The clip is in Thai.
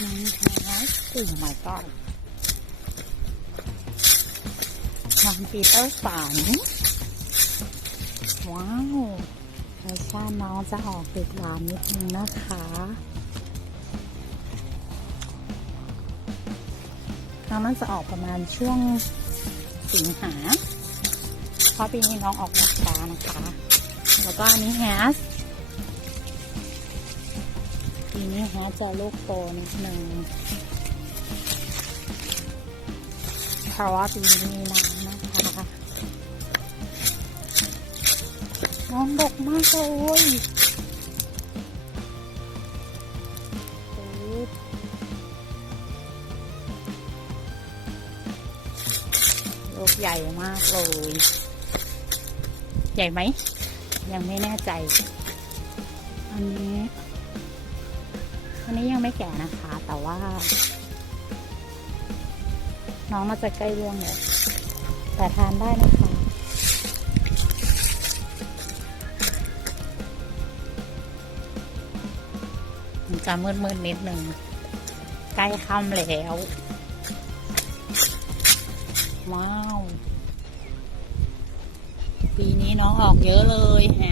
น้องแฮสโอ้ my god น้องปีเตอร์สันว้าวแฟชั่นน้องจะออกติดลามนิดนึงนะคะน้องน่าจะออกประมาณช่วงสิงหา เพราะปีนี้น้องออกดอกฟ้านะคะ แล้วก็อันนี้แฮส ปีนี้ฮสจะลูกโตนิดนึงเพราะว่าปีนี้มีน้ำนะคะน้องดกมากเลยลูกใหญ่มากเลย ใหญ่ไหม ยังไม่แน่ใจ อันนี้ อันนี้ยังไม่แก่นะคะ แต่ว่า น้องน่าจะใกล้ร่วงแล้วแต่ทานได้นะคะมันจะมืดๆนิดนึง ใกล้ค่ำแล้ว ว้าว ปีนี้น้องออกเยอะเลยแฮ